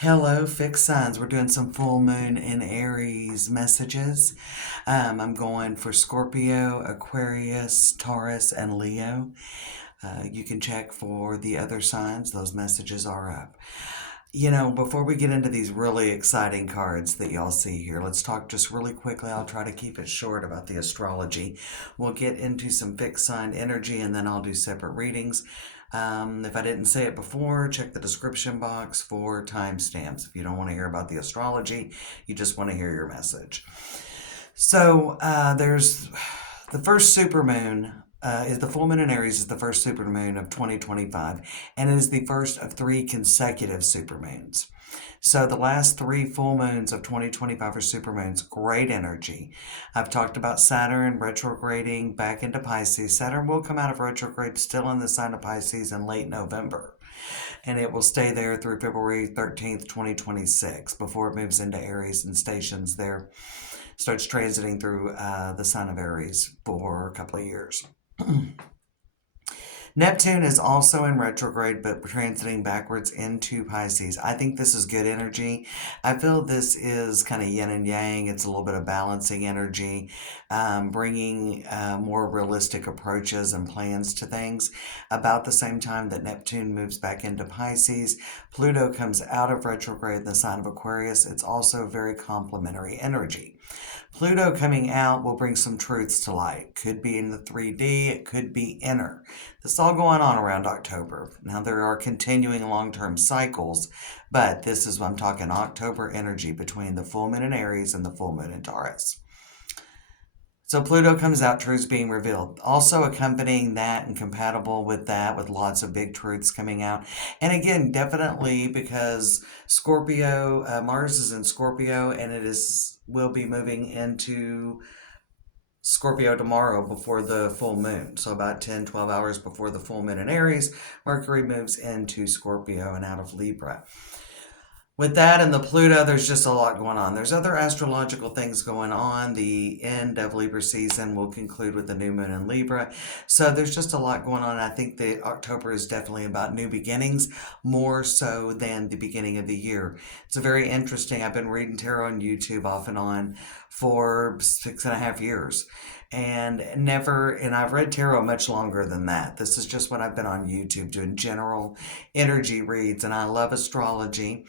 Hello, fixed signs. We're doing some full moon in Aries messages. I'm going for Scorpio, Aquarius, Taurus, and Leo. You can check for the other signs. Those messages are up. Before we get into these really exciting cards that y'all see here, let's talk just really quickly. I'll try to keep it short about the astrology. We'll get into some fixed sign energy and then I'll do separate readings. If I didn't say it before, check the description box for timestamps. If you don't want to hear about the astrology, you just want to hear your message. So there's the first supermoon. Is the full moon in Aries is the first supermoon of 2025, and it is the first of 3 consecutive supermoons. So the last 3 full moons of 2025 are supermoons. Great energy. I've talked about Saturn retrograding back into Pisces. Saturn will come out of retrograde still in the sign of Pisces in late November. And it will stay there through February 13th, 2026, before it moves into Aries and stations there. Starts transiting through the sign of Aries for a couple of years. Neptune is also in retrograde, but transiting backwards into Pisces. I think this is good energy. I feel this is kind of yin and yang. It's a little bit of balancing energy, bringing more realistic approaches and plans to things. About the same time that Neptune moves back into Pisces, Pluto comes out of retrograde in the sign of Aquarius. It's also very complementary energy. Pluto coming out will bring some truths to light. Could be in the 3D, it could be inner. This is all going on around October. Now there are continuing long-term cycles, but this is what I'm talking October energy between the full moon in Aries and the full moon in Taurus. So Pluto comes out, truths being revealed. Also accompanying that and compatible with that, with lots of big truths coming out. And again, definitely because Scorpio, Mars is in Scorpio, and will be moving into Scorpio tomorrow before the full moon. So about 10, 12 hours before the full moon in Aries, Mercury moves into Scorpio and out of Libra. With that and the Pluto, there's just a lot going on. There's other astrological things going on. The end of Libra season will conclude with the new moon in Libra. So there's just a lot going on. I think that October is definitely about new beginnings, more so than the beginning of the year. It's a very interesting. I've been reading tarot on YouTube off and on for 6.5 years. And I've read tarot much longer than that. This is just when I've been on YouTube doing general energy reads, and I love astrology.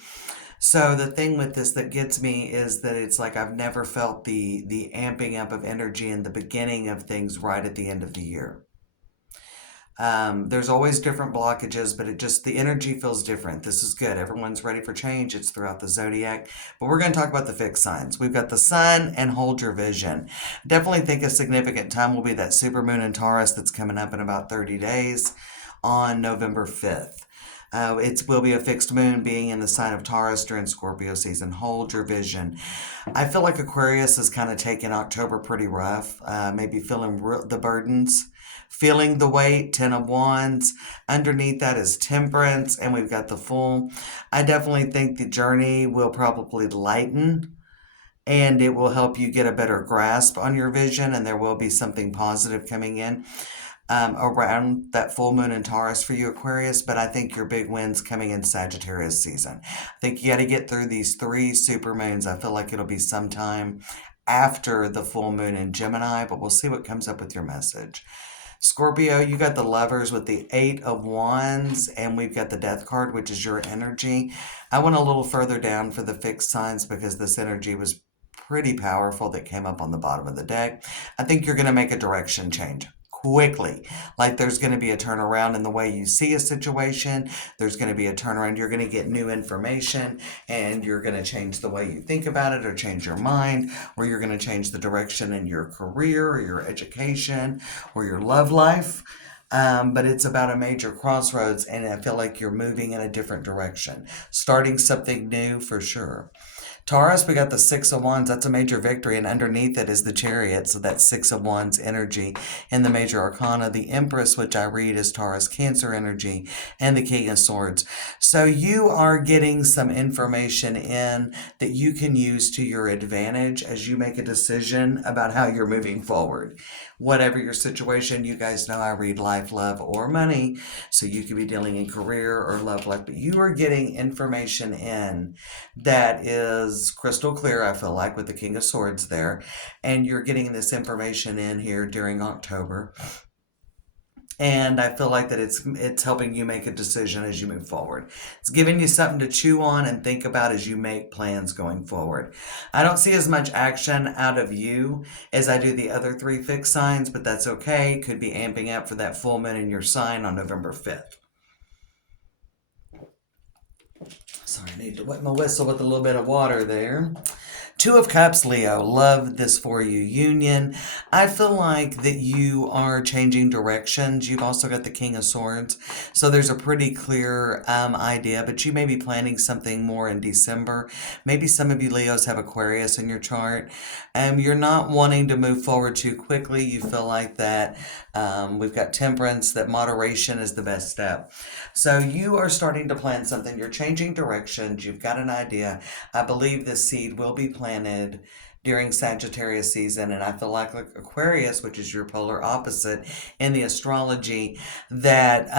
So the thing with this that gets me is that it's like I've never felt the amping up of energy in the beginning of things right at the end of the year. There's always different blockages, but the energy feels different. This is good. Everyone's ready for change. It's throughout the zodiac. But we're going to talk about the fixed signs. We've got the sun and hold your vision. Definitely think a significant time will be that supermoon in Taurus that's coming up in about 30 days on November 5th. It will be a fixed moon being in the sign of Taurus during Scorpio season. Hold your vision. I feel like Aquarius is kind of taking October pretty rough, maybe feeling the burdens, feeling the weight, 10 of Wands. Underneath that is Temperance, and we've got the Fool. I definitely think the journey will probably lighten, and it will help you get a better grasp on your vision, and there will be something positive coming in around that full moon in Taurus for you, Aquarius. But I think your big win's coming in Sagittarius season. I think you got to get through these 3 super moons. I feel like it'll be sometime after the full moon in Gemini, but we'll see what comes up with your message. Scorpio, you got the Lovers with the 8 of Wands, and we've got the Death card, which is your energy. I went a little further down for the fixed signs because this energy was pretty powerful that came up on the bottom of the deck. I think you're going to make a direction change quickly. Like there's going to be a turnaround in the way you see a situation. There's going to be a turnaround. You're going to get new information and you're going to change the way you think about it or change your mind, or you're going to change the direction in your career or your education or your love life. But it's about a major crossroads, and I feel like you're moving in a different direction, starting something new for sure. Taurus, we got the Six of Wands. That's a major victory. And underneath it is the Chariot. So that's Six of Wands energy in the major arcana. The Empress, which I read, is Taurus Cancer energy, and the King of Swords. So you are getting some information in that you can use to your advantage as you make a decision about how you're moving forward. Whatever your situation, you guys know I read life, love, or money. So you could be dealing in career or love life, but you are getting information in that is crystal clear, I feel like, with the King of Swords there. And you're getting this information in here during October. And I feel like that it's helping you make a decision as you move forward. It's giving you something to chew on and think about as you make plans going forward. I don't see as much action out of you as I do the other three fixed signs, but that's okay. Could be amping up for that full moon in your sign on November 5th. Sorry, I need to wet my whistle with a little bit of water there. Two of Cups, Leo. Love this for you. Union. I feel like that you are changing directions. You've also got the King of Swords. So there's a pretty clear idea, but you may be planning something more in December. Maybe some of you Leos have Aquarius in your chart. You're not wanting to move forward too quickly. You feel like that we've got Temperance, that moderation is the best step. So you are starting to plan something. You're changing directions. You've got an idea. I believe this seed will be planted during Sagittarius season, and I feel like Aquarius, which is your polar opposite in the astrology, that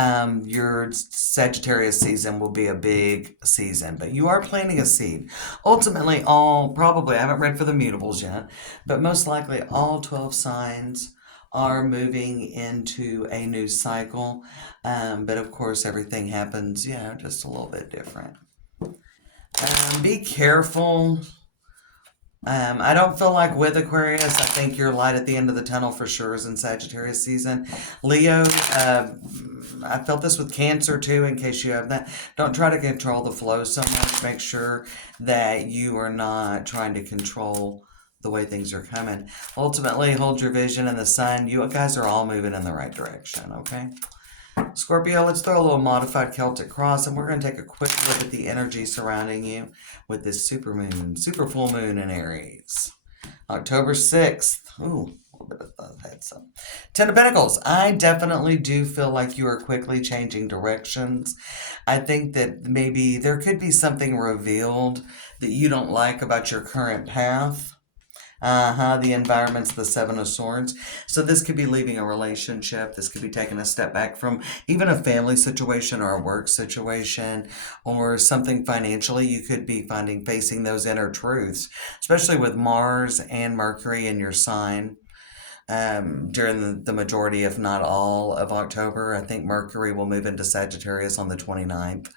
your Sagittarius season will be a big season. But you are planting a seed. Ultimately, probably, I haven't read for the mutables yet, but most likely all 12 signs are moving into a new cycle. But of course, everything happens, just a little bit different. Be careful. I don't feel like with Aquarius, I think your light at the end of the tunnel for sure is in Sagittarius season. Leo, I felt this with Cancer too, in case you have that. Don't try to control the flow so much. Make sure that you are not trying to control the way things are coming. Ultimately, hold your vision in the sun. You guys are all moving in the right direction, okay? Scorpio, let's throw a little modified Celtic cross, and we're going to take a quick look at the energy surrounding you with this super full moon in Aries. October 6th. Ooh, a little bit of that. Some Ten of Pentacles. I definitely do feel like you are quickly changing directions. I think that maybe there could be something revealed that you don't like about your current path. The environment's the Seven of Swords. So this could be leaving a relationship. This could be taking a step back from even a family situation or a work situation or something financially. You could be facing those inner truths, especially with Mars and Mercury in your sign. During the majority, if not all, of October. I think Mercury will move into Sagittarius on the 29th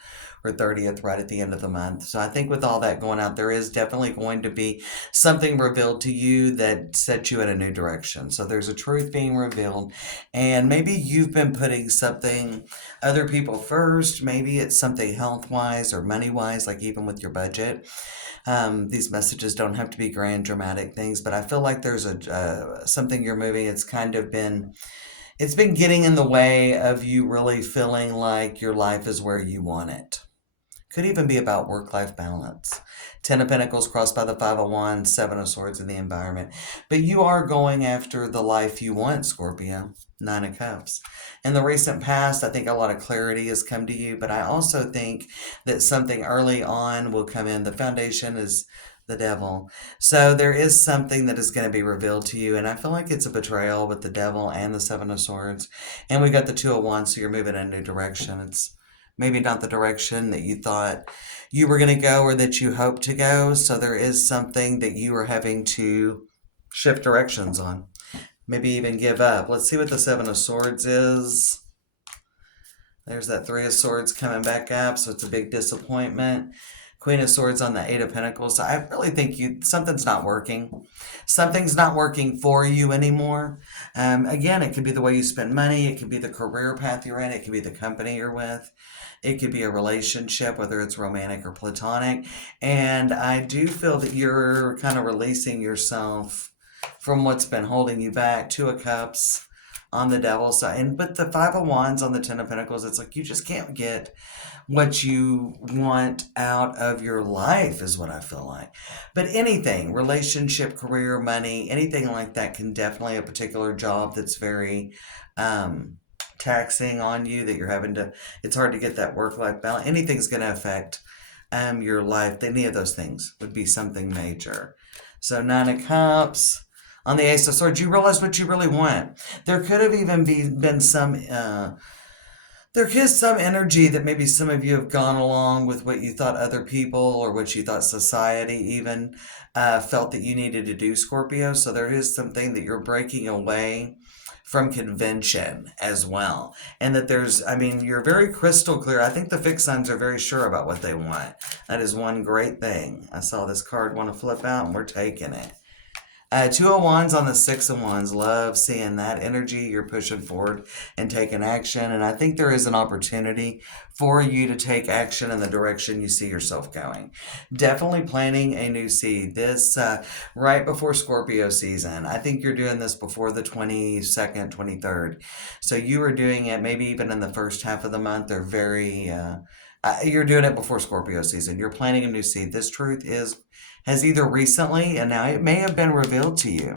or 30th, right at the end of the month. So I think with all that going out, there is definitely going to be something revealed to you that sets you in a new direction. So there's a truth being revealed, and maybe you've been putting something, other people first. Maybe it's something health-wise or money-wise, like even with your budget. These messages don't have to be grand, dramatic things, but I feel like there's something you're moving. It's been getting in the way of you really feeling like your life is where you want it. Could even be about work-life balance. Ten of Pentacles crossed by the Five of Wands, Seven of Swords in the environment. But you are going after the life you want, Scorpio. Nine of Cups. In the recent past, I think a lot of clarity has come to you, but I also think that something early on will come in. The foundation is the devil. So there is something that is going to be revealed to you, and I feel like it's a betrayal with the devil and the Seven of Swords. And we got the Two of Wands, so you're moving in a new direction. It's maybe not the direction that you thought you were going to go or that you hoped to go. So there is something that you are having to shift directions on. Maybe even give up. Let's see what the Seven of Swords is. There's that Three of Swords coming back up, so it's a big disappointment. Queen of Swords on the Eight of Pentacles. So I really think something's not working. Something's not working for you anymore. Again, it could be the way you spend money. It could be the career path you're in. It could be the company you're with. It could be a relationship, whether it's romantic or platonic. And I do feel that you're kind of releasing yourself from what's been holding you back. Two of Cups on the devil side. And but the Five of Wands on the Ten of Pentacles, it's like you just can't get what you want out of your life is what I feel like. But anything, relationship, career, money, anything like that can definitely a particular job that's very taxing on you that you're having to, it's hard to get that work-life balance. Anything's going to affect your life. Any of those things would be something major. So Nine of Cups. On the Ace of Swords, you realize what you really want. There could have even been some there is some energy that maybe some of you have gone along with what you thought other people or what you thought society even felt that you needed to do, Scorpio. So there is something that you're breaking away from convention as well. And that there's, I mean, you're very crystal clear. I think the fixed signs are very sure about what they want. That is one great thing. I saw this card want to flip out and we're taking it. Two of Wands on the Six of Wands. Love seeing that energy. You're pushing forward and taking action. And I think there is an opportunity for you to take action in the direction you see yourself going. Definitely planting a new seed. This right before Scorpio season. I think you're doing this before the 22nd, 23rd. So you are doing it maybe even in the first half of the month. They're very... you're doing it before Scorpio season. You're planting a new seed. This truth has either recently, and now it may have been revealed to you.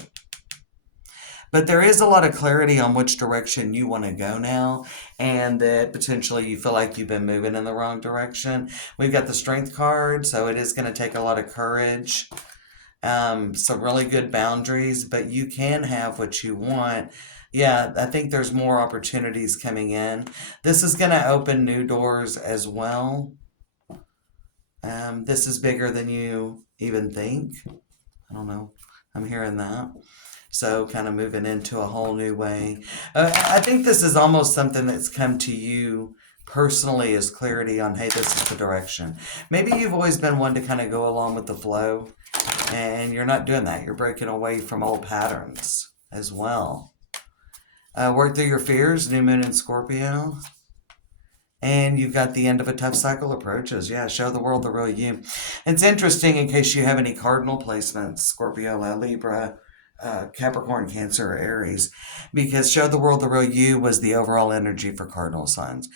But there is a lot of clarity on which direction you want to go now, and that potentially you feel like you've been moving in the wrong direction. We've got the Strength card, so it is going to take a lot of courage, some really good boundaries, but you can have what you want. Yeah, I think there's more opportunities coming in. This is going to open new doors as well. This is bigger than you even think. I don't know. I'm hearing that. So kind of moving into a whole new way. I think this is almost something that's come to you personally as clarity on, hey, this is the direction. Maybe you've always been one to kind of go along with the flow, and you're not doing that. You're breaking away from old patterns as well. Work through your fears, new moon in Scorpio. And you've got the end of a tough cycle approaches. Yeah, show the world the real you. It's interesting in case you have any cardinal placements, Scorpio, Libra, Capricorn, Cancer, or Aries, because show the world the real you was the overall energy for cardinal signs.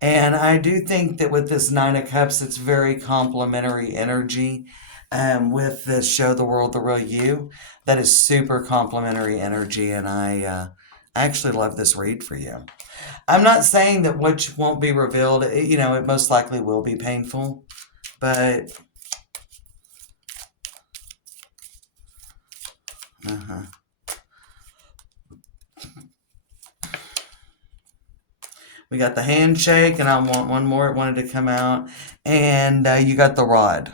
And I do think that with this Nine of Cups, it's very complementary energy. With this show the world the real you, that is super complementary energy, and I actually love this read for you. I'm not saying that which won't be revealed. It most likely will be painful, but we got the handshake, and I want one more. It wanted to come out, and you got the rod.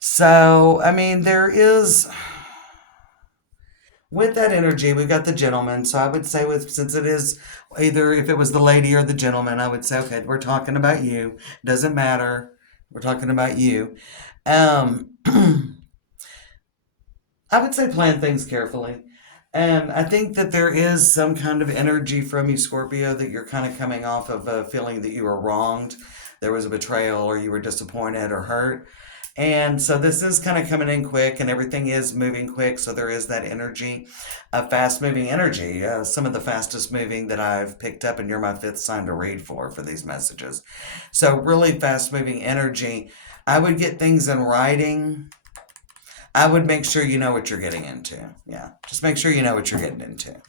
So, I mean, there is... With that energy, we've got the gentleman. So I would say, since it is either if it was the lady or the gentleman, I would say, okay, we're talking about you. Doesn't matter. We're talking about you. I would say plan things carefully. I think that there is some kind of energy from you, Scorpio, that you're kind of coming off of a feeling that you were wronged. There was a betrayal, or you were disappointed or hurt. And so this is kind of coming in quick, and everything is moving quick. So there is that energy, a fast moving energy. Some of the fastest moving that I've picked up, and you're my fifth sign to read for these messages. So really fast moving energy. I would get things in writing. I would make sure you know what you're getting into. Yeah, just make sure you know what you're getting into.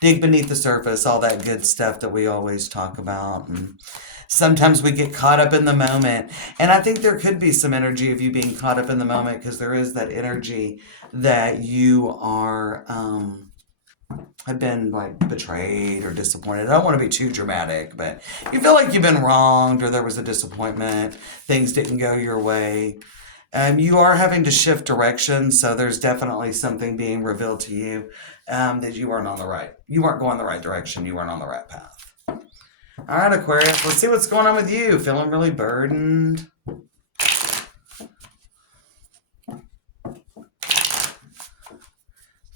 Dig beneath the surface, all that good stuff that we always talk about. And sometimes we get caught up in the moment. And I think there could be some energy of you being caught up in the moment, because there is that energy that you are, have been like betrayed or disappointed. I don't want to be too dramatic, but you feel like you've been wronged, or there was a disappointment. Things didn't go your way. You are having to shift direction, so there's definitely something being revealed to you that you weren't going the right direction. You weren't on the right path. All right, Aquarius, let's see what's going on with you. Feeling really burdened.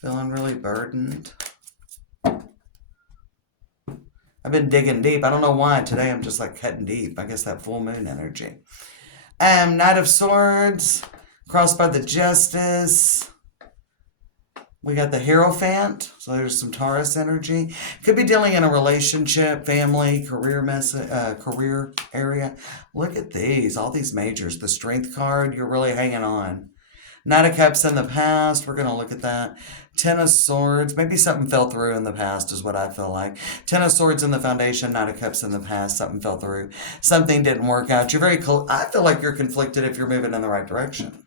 Feeling really burdened. I've been digging deep. I don't know why. Today I'm just like cutting deep. I guess that full moon energy. Knight of Swords. Crossed by the Justice. We got the Hierophant, so there's some Taurus energy. Could be dealing in a relationship, family, career area. Look at these, all these majors. The Strength card, you're really hanging on. Knight of Cups in the past, we're going to look at that. Ten of Swords, maybe something fell through in the past is what I feel like. Ten of Swords in the foundation, Knight of Cups in the past, something fell through. Something didn't work out. You're I feel like you're conflicted if you're moving in the right direction.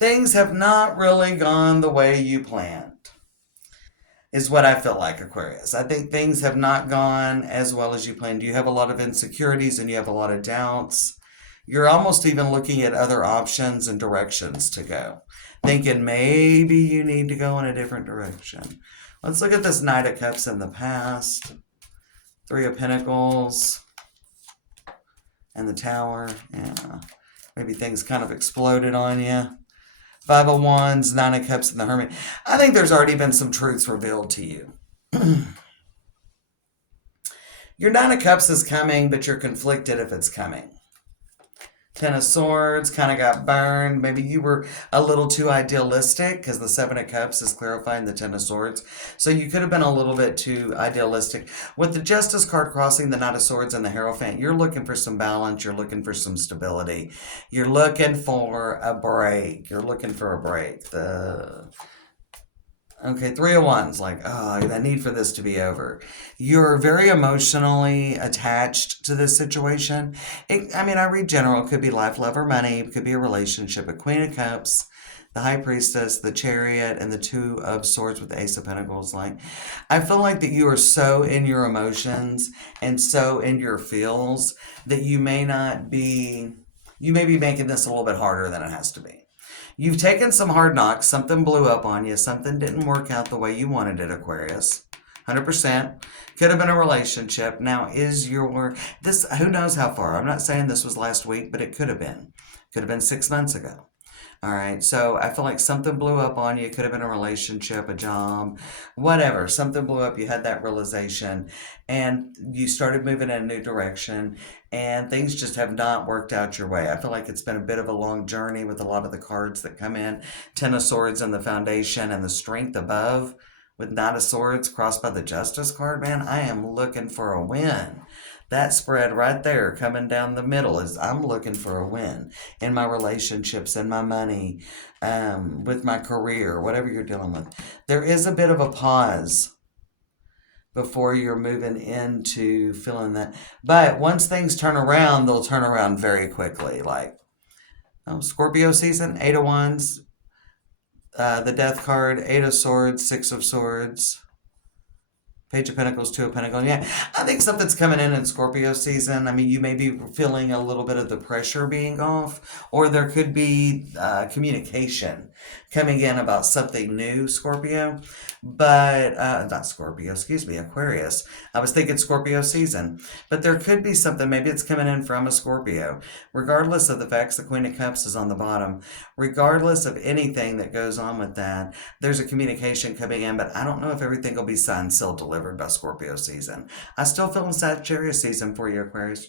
Things have not really gone the way you planned, is what I feel like, Aquarius. I think things have not gone as well as you planned. You have a lot of insecurities and you have a lot of doubts. You're almost even looking at other options and directions to go, thinking maybe you need to go in a different direction. Let's look at this Knight of Cups in the past, Three of Pentacles, and the Tower. Yeah, maybe things kind of exploded on you. Five of Wands, Nine of Cups, and the Hermit. I think there's already been some truths revealed to you. Your Nine of Cups is coming, but you're conflicted if it's coming. Ten of Swords kind of got burned. Maybe you were a little too idealistic because the Seven of Cups is clarifying the Ten of Swords. So you could have been a little bit too idealistic. With the Justice card crossing the Knight of Swords and the Hierophant, you're looking for some balance. You're looking for some stability. You're looking for a break. You're looking for a break. Okay, Three of Wands, like, oh, I need for this to be over. You're very emotionally attached to this situation. I read general. It could be life, love, or money. It could be a relationship. A Queen of Cups, the High Priestess, the Chariot, and the Two of Swords with the Ace of Pentacles. Like, I feel like that you are so in your emotions and so in your feels that you may be making this a little bit harder than it has to be. You've taken some hard knocks. Something blew up on you. Something didn't work out the way you wanted it, Aquarius. 100%. Could have been a relationship. Now, who knows how far? I'm not saying this was last week, but it could have been. Could have been 6 months ago. All right, so I feel like something blew up on you. It could have been a relationship, a job, whatever. Something blew up. You had that realization, and you started moving in a new direction, and things just have not worked out your way. I feel like it's been a bit of a long journey with a lot of the cards that come in. Ten of Swords and the foundation and the Strength above with Knight of Swords crossed by the Justice card, man. I am looking for a win. That spread right there coming down the middle is I'm looking for a win in my relationships, in my money, with my career, whatever you're dealing with. There is a bit of a pause before you're moving into feeling that. But once things turn around, they'll turn around very quickly. Like Scorpio season, Eight of Wands, the Death card, Eight of Swords, Six of Swords. Page of Pentacles, Two of Pentacles. Yeah, I think something's coming in Scorpio season. I mean, you may be feeling a little bit of the pressure being off, or there could be communication coming in about something new, Scorpio. But, not Scorpio, excuse me, Aquarius. I was thinking Scorpio season. But there could be something, maybe it's coming in from a Scorpio. Regardless of the facts, the Queen of Cups is on the bottom. Regardless of anything that goes on with that, there's a communication coming in, but I don't know if everything will be signed, sealed, delivered by Scorpio season. I still feel in Sagittarius season for you, Aquarius.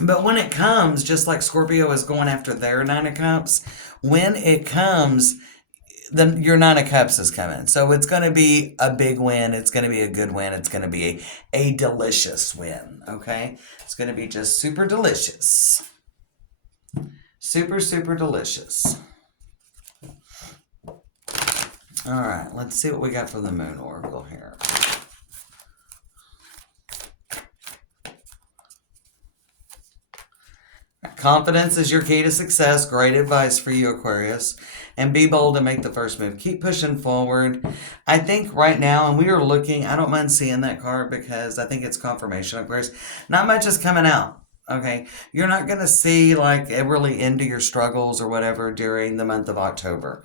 But when it comes, just like Scorpio is going after their Nine of Cups, when it comes, your Nine of Cups is coming. So it's going to be a big win. It's going to be a good win. It's going to be a delicious win, okay? It's going to be just super delicious. Super, super delicious. All right, let's see what we got from the Moon Oracle here. Confidence is your key to success. Great advice for you, Aquarius. And be bold and make the first move. Keep pushing forward. I think right now, and we are looking, I don't mind seeing that card because I think it's confirmation, Aquarius. Not much is coming out. Okay, you're not going to see like really into your struggles or whatever during the month of October.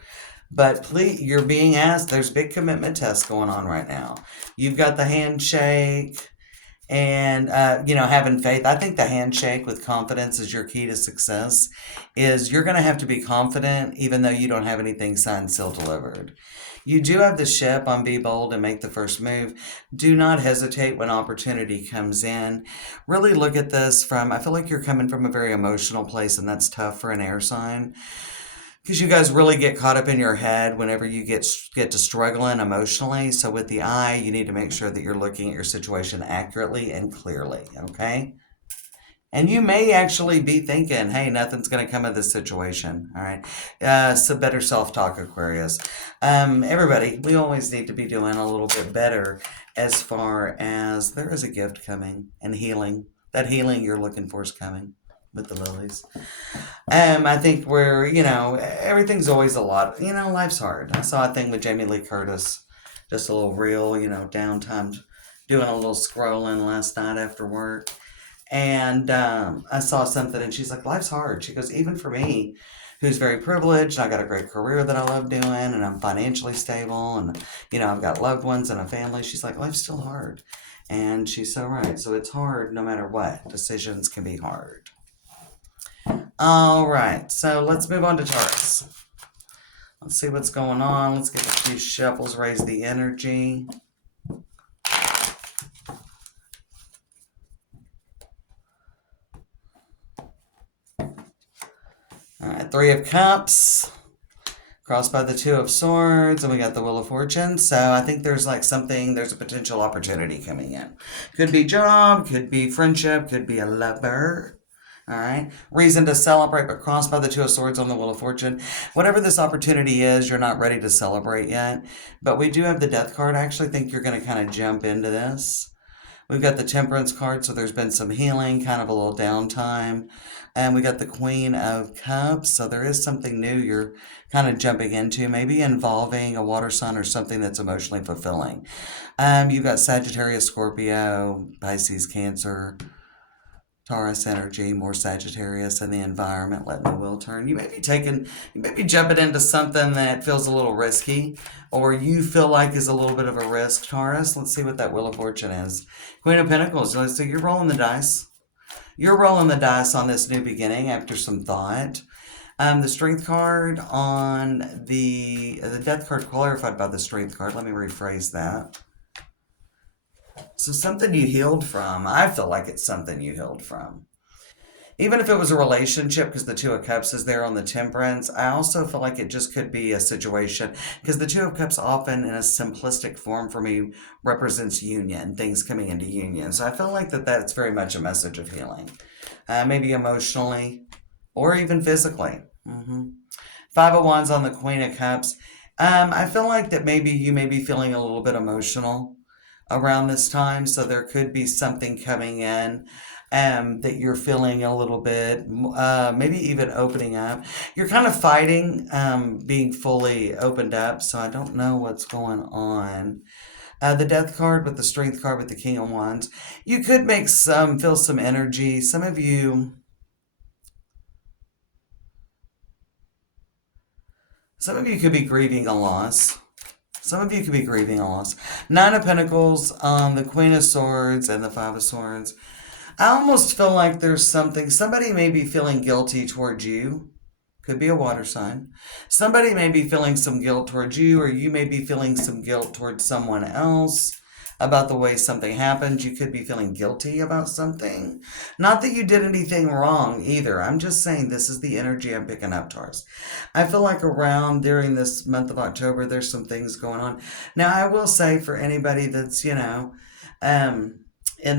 But please, you're being asked, there's big commitment tests going on right now. You've got the handshake and, having faith. I think the handshake with confidence is your key to success. Is you're going to have to be confident even though you don't have anything signed, sealed, delivered. You do have the ship on Be Bold and Make the First Move. Do not hesitate when opportunity comes in. Really look at this I feel like you're coming from a very emotional place, and that's tough for an air sign. because you guys really get caught up in your head whenever you get to struggling emotionally. So with the eye, you need to make sure that you're looking at your situation accurately and clearly, okay? And you may actually be thinking, hey, nothing's going to come of this situation. All right. So better self-talk, Aquarius. Everybody, we always need to be doing a little bit better as far as there is a gift coming and healing. That healing you're looking for is coming with the lilies. I think everything's always a lot. Life's hard. I saw a thing with Jamie Lee Curtis, just a little real, downtime, doing a little scrolling last night after work. And I saw something, and she's like, life's hard. She goes, even for me, who's very privileged, I got a great career that I love doing, and I'm financially stable, and, I've got loved ones and a family. She's like, life's still hard. And she's so right. So it's hard no matter what. Decisions can be hard. All right. So let's move on to Taurus. Let's see what's going on. Let's get a few shuffles, raise the energy. All right, Three of Cups, crossed by the Two of Swords, and we got the Wheel of Fortune. So I think there's there's a potential opportunity coming in. Could be job, could be friendship, could be a lover. All right, reason to celebrate, but crossed by the Two of Swords on the Wheel of Fortune. Whatever this opportunity is, you're not ready to celebrate yet. But we do have the Death card. I actually think you're going to kind of jump into this. We've got the Temperance card, so there's been some healing, kind of a little downtime. And we got the Queen of Cups, so there is something new you're kind of jumping into, maybe involving a water sign or something that's emotionally fulfilling. You've got Sagittarius, Scorpio, Pisces, Cancer, Taurus energy, more Sagittarius in the environment, letting the wheel turn. You may be jumping into something that feels a little risky, or you feel like is a little bit of a risk, Taurus. Let's see what that Wheel of Fortune is. Queen of Pentacles. So you're rolling the dice. You're rolling the dice on this new beginning after some thought. The Strength card on the Death card clarified by the Strength card. Let me rephrase that. So something you healed from. I feel like it's something you healed from. Even if it was a relationship, because the Two of Cups is there on the Temperance, I also feel like it just could be a situation, because the Two of Cups often, in a simplistic form for me, represents union, things coming into union. So I feel like that's very much a message of healing, maybe emotionally or even physically. Five of Wands on the Queen of Cups. I feel like that maybe you may be feeling a little bit emotional around this time, so there could be something coming in that you're feeling a little bit, maybe even opening up. You're kind of fighting being fully opened up, so I don't know what's going on. The Death card with the Strength card with the King of Wands. You could feel some energy. Some of you could be grieving a loss. Some of you could be grieving a loss. Nine of Pentacles, the Queen of Swords, and the Five of Swords. I almost feel like there's somebody may be feeling guilty towards you. Could be a water sign. Somebody may be feeling some guilt towards you, or you may be feeling some guilt towards someone else about the way something happened. You could be feeling guilty about something. Not that you did anything wrong either. I'm just saying this is the energy I'm picking up, Taurus. I feel like during this month of October, there's some things going on. Now, I will say for anybody that's, in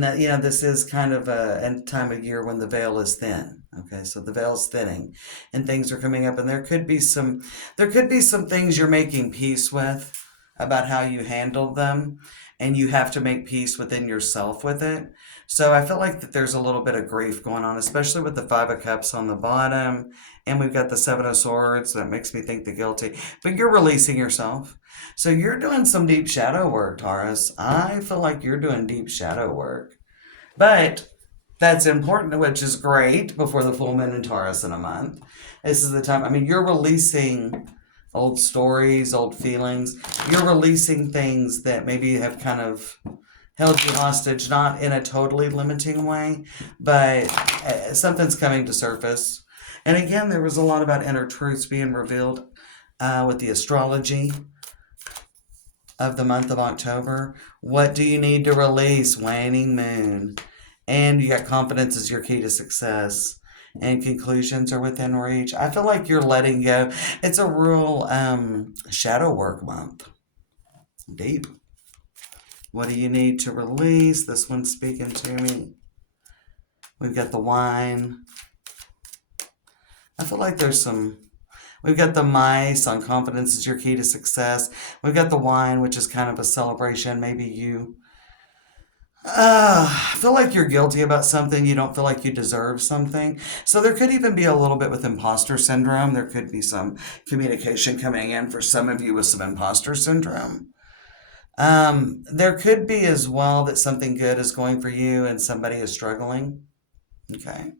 that, this is kind of a time of year when the veil is thin. Okay, so the veil's thinning and things are coming up, and there could be some things you're making peace with about how you handled them, and you have to make peace within yourself with it. So I feel like that there's a little bit of grief going on, especially with the Five of Cups on the bottom, and we've got the Seven of Swords. That makes me think the guilty, but you're releasing yourself. So you're doing some deep shadow work, Taurus. I feel like you're doing deep shadow work, but that's important, which is great before the full moon in Taurus in a month. This is the time. I mean, you're releasing old stories, old feelings. You're releasing things that maybe have kind of held you hostage, not in a totally limiting way, but something's coming to surface. And again, there was a lot about inner truths being revealed with the astrology of the month of October. What do you need to release? Waning moon. And you got confidence is your key to success. and conclusions are within reach. I feel like you're letting go. It's a real shadow work month. Deep. What do you need to release? This one's speaking to me. We've got the wine. I feel like there's some... We've got the mice on confidence is your key to success. We've got the wine, which is kind of a celebration. Maybe you feel like you're guilty about something. You don't feel like you deserve something. So there could even be a little bit with imposter syndrome. There could be some communication coming in for some of you with some imposter syndrome. There could be as well that something good is going for you and somebody is struggling. Okay.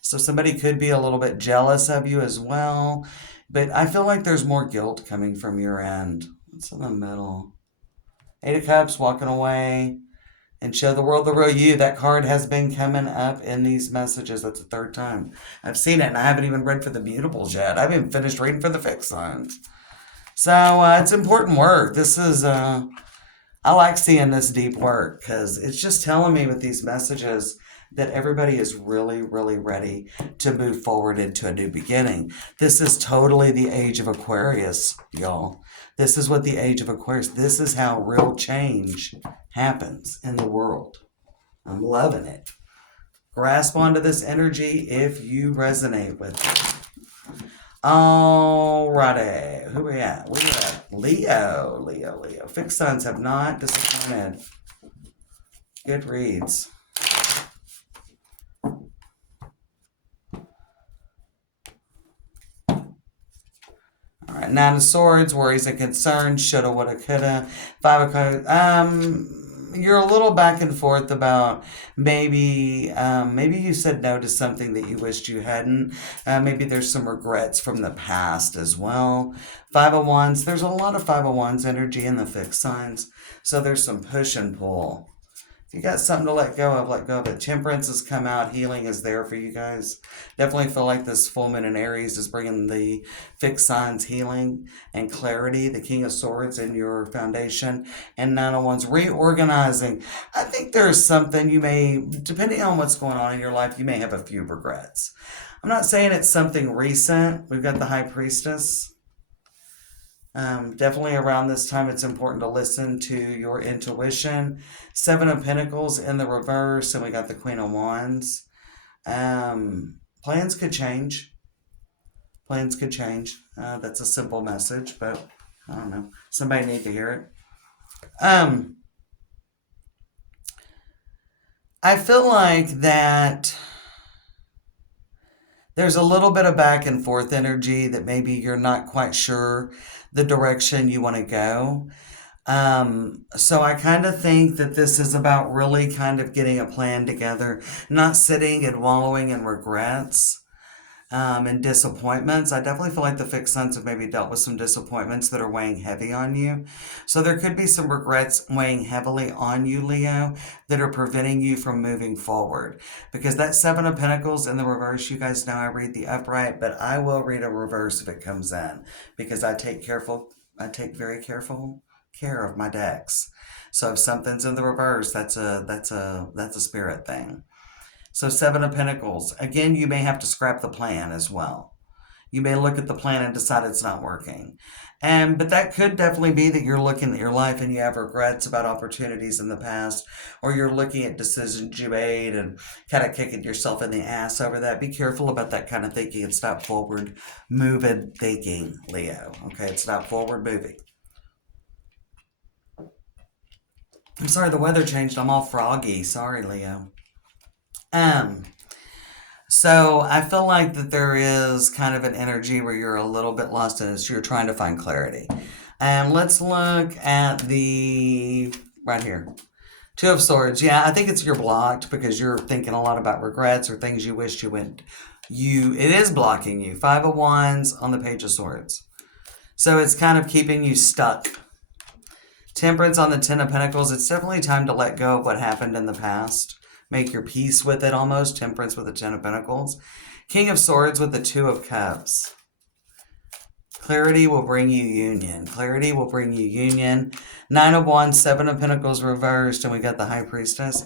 So somebody could be a little bit jealous of you as well. But I feel like there's more guilt coming from your end. What's in the middle? Eight of Cups, walking away. And show the world the real you. That card has been coming up in these messages. That's the third time I've seen it. And I haven't even read for the Beautifuls yet. I haven't even finished reading for the fixed signs. So it's important work. This is... I like seeing this deep work because it's just telling me with these messages that everybody is really, really ready to move forward into a new beginning. This is totally the age of Aquarius, y'all. This is what the age of Aquarius, this is how real change happens in the world. I'm loving it. Grasp onto this energy if you resonate with it. Alrighty, who are we at? We're at Leo. Leo. Fixed signs have not disappointed. Good reads. Alright, Nine of Swords, worries and concerns, shoulda, woulda, coulda. Five of Cups, you're a little back and forth about maybe you said no to something that you wished you hadn't. Maybe there's some regrets from the past as well. Five of Wands, there's a lot of Five of Wands energy in the fixed signs. So there's some push and pull. If you got something to let go of, let go of it. Temperance has come out. Healing is there for you guys. Definitely feel like this full moon in Aries is bringing the fixed signs healing and clarity. The King of Swords in your foundation. And Nine of Wands reorganizing. I think there's something you may, depending on what's going on in your life, you may have a few regrets. I'm not saying it's something recent. We've got the High Priestess. Definitely around this time, it's important to listen to your intuition. Seven of Pentacles in the reverse, and we got the Queen of Wands. Plans could change. Plans could change. That's a simple message, but I don't know. Somebody need to hear it. I feel like that there's a little bit of back and forth energy that maybe you're not quite sure the direction you want to go. So I kind of think that this is about really kind of getting a plan together, not sitting and wallowing in regrets and disappointments. I definitely feel like the fixed signs have maybe dealt with some disappointments that are weighing heavy on you. So there could be some regrets weighing heavily on you, Leo, that are preventing you from moving forward. Because that Seven of Pentacles in the reverse, you guys know I read the upright, but I will read a reverse if it comes in. Because I take very careful care of my decks. So if something's in the reverse, that's a spirit thing. So Seven of Pentacles. Again, you may have to scrap the plan as well. You may look at the plan and decide it's not working. But that could definitely be that you're looking at your life and you have regrets about opportunities in the past, or you're looking at decisions you made and kind of kicking yourself in the ass over that. Be careful about that kind of thinking. It's not forward moving thinking, Leo. Okay, it's not forward moving. I'm sorry, the weather changed. I'm all froggy. Sorry, Leo. So I feel like that there is kind of an energy where you're a little bit lost in it. So you're trying to find clarity. And let's look at the, right here. Two of Swords. Yeah, I think you're blocked because you're thinking a lot about regrets or things you wished you went. It is blocking you. Five of Wands on the Page of Swords. So it's kind of keeping you stuck. Temperance on the Ten of Pentacles. It's definitely time to let go of what happened in the past. Make your peace with it almost. Temperance with the Ten of Pentacles. King of Swords with the Two of Cups. Clarity will bring you union. Clarity will bring you union. Nine of Wands, Seven of Pentacles reversed, and we got the High Priestess.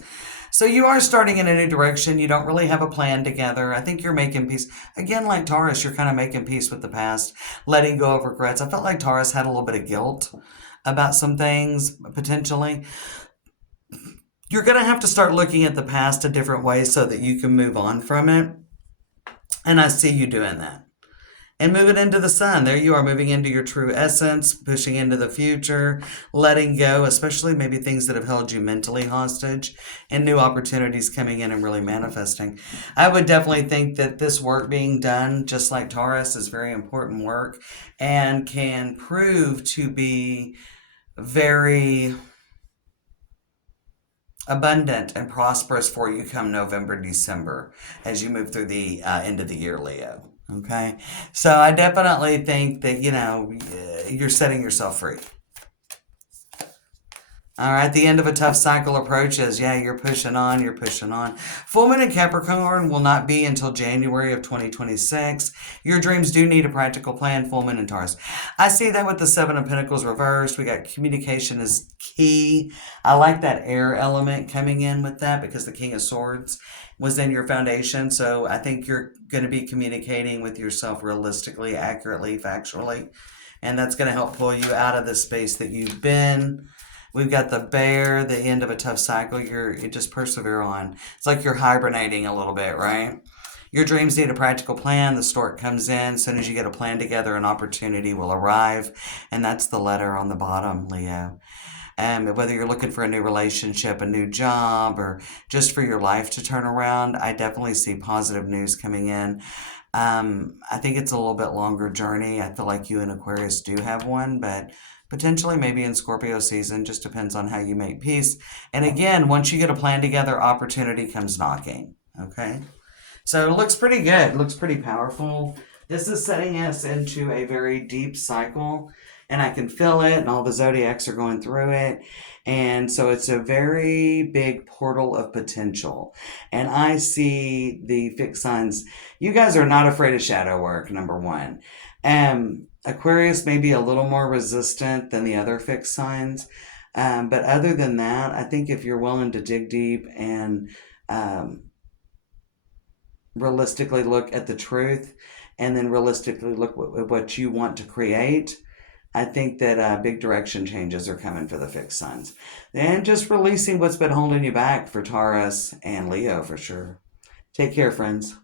So you are starting in a new direction. You don't really have a plan together. I think you're making peace. Again, like Taurus, you're kind of making peace with the past, letting go of regrets. I felt like Taurus had a little bit of guilt about some things, potentially. You're going to have to start looking at the past a different way so that you can move on from it. And I see you doing that. And moving into the sun. There you are, moving into your true essence, pushing into the future, letting go, especially maybe things that have held you mentally hostage, and new opportunities coming in and really manifesting. I would definitely think that this work being done, just like Taurus, is very important work and can prove to be very abundant and prosperous for you come November, December, as you move through the end of the year, Leo. Okay. So I definitely think that, you're setting yourself free. All right, the end of a tough cycle approaches. Yeah, you're pushing on, you're pushing on. Full moon in Capricorn will not be until January of 2026. Your dreams do need a practical plan, full moon in Taurus. I see that with the Seven of Pentacles reversed. We got communication is key. I like that air element coming in with that because the King of Swords was in your foundation. So I think you're going to be communicating with yourself realistically, accurately, factually. And that's going to help pull you out of the space that you've been. We've got the bear, the end of a tough cycle. You just persevere on. It's like you're hibernating a little bit, right? Your dreams need a practical plan. The stork comes in. As soon as you get a plan together, an opportunity will arrive. And that's the letter on the bottom, Leo. Whether you're looking for a new relationship, a new job, or just for your life to turn around, I definitely see positive news coming in. I think it's a little bit longer journey. I feel like you and Aquarius do have one, but potentially maybe in Scorpio season, just depends on how you make peace. And again, once you get a plan together, opportunity comes knocking. Okay? So it looks pretty good. It looks pretty powerful. This is setting us into a very deep cycle, and I can feel it, and all the zodiacs are going through it. And so it's a very big portal of potential. And I see the fixed signs. You guys are not afraid of shadow work, number one. Aquarius may be a little more resistant than the other fixed signs. But other than that, I think if you're willing to dig deep and realistically look at the truth and then realistically look at what you want to create, I think that big direction changes are coming for the fixed signs. And just releasing what's been holding you back for Taurus and Leo for sure. Take care, friends.